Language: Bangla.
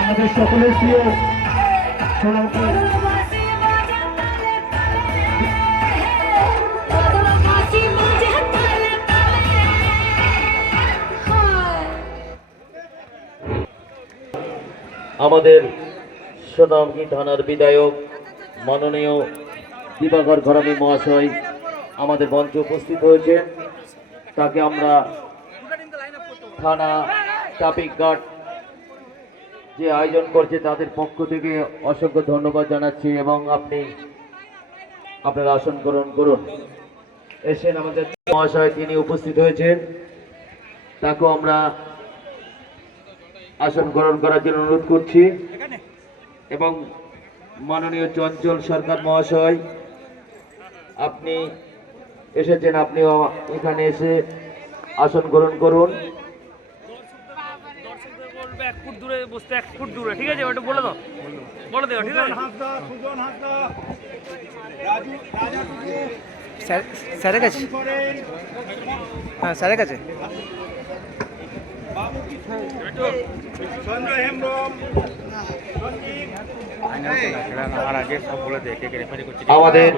আমাদের সকলের প্রিয় সোনামপুর আমাদের সোনামপুর থানার বিধায়ক মাননীয় দিবাকর ঘরামি মহাশয় আমাদের মঞ্চে উপস্থিত হয়েছে। তাকে আমরা থানা ট্রাফিক গার্ড যে আয়োজন করছে তাদের পক্ষ থেকে অসংখ্য ধন্যবাদ জানাচ্ছি এবং আপনারা আসন গ্রহণ করুন। এসেন আমাদের মহাশয়, তিনি উপস্থিত হয়েছেন, তাকেও আমরা আসন গ্রহণ করার জন্য অনুরোধ করছি। এবং মাননীয় চঞ্চল সরকার মহাশয়, আপনি এসেছেন, আপনিও এখানে এসে আসন গ্রহণ করুন। এক ফুট দূরে বসতে, এক ফুট দূরে, ঠিক আছে? ওটা বলে দাও, বলে দেও, ঠিক আছে? স্যারের কাছে, হ্যাঁ স্যারের কাছে। আমাদের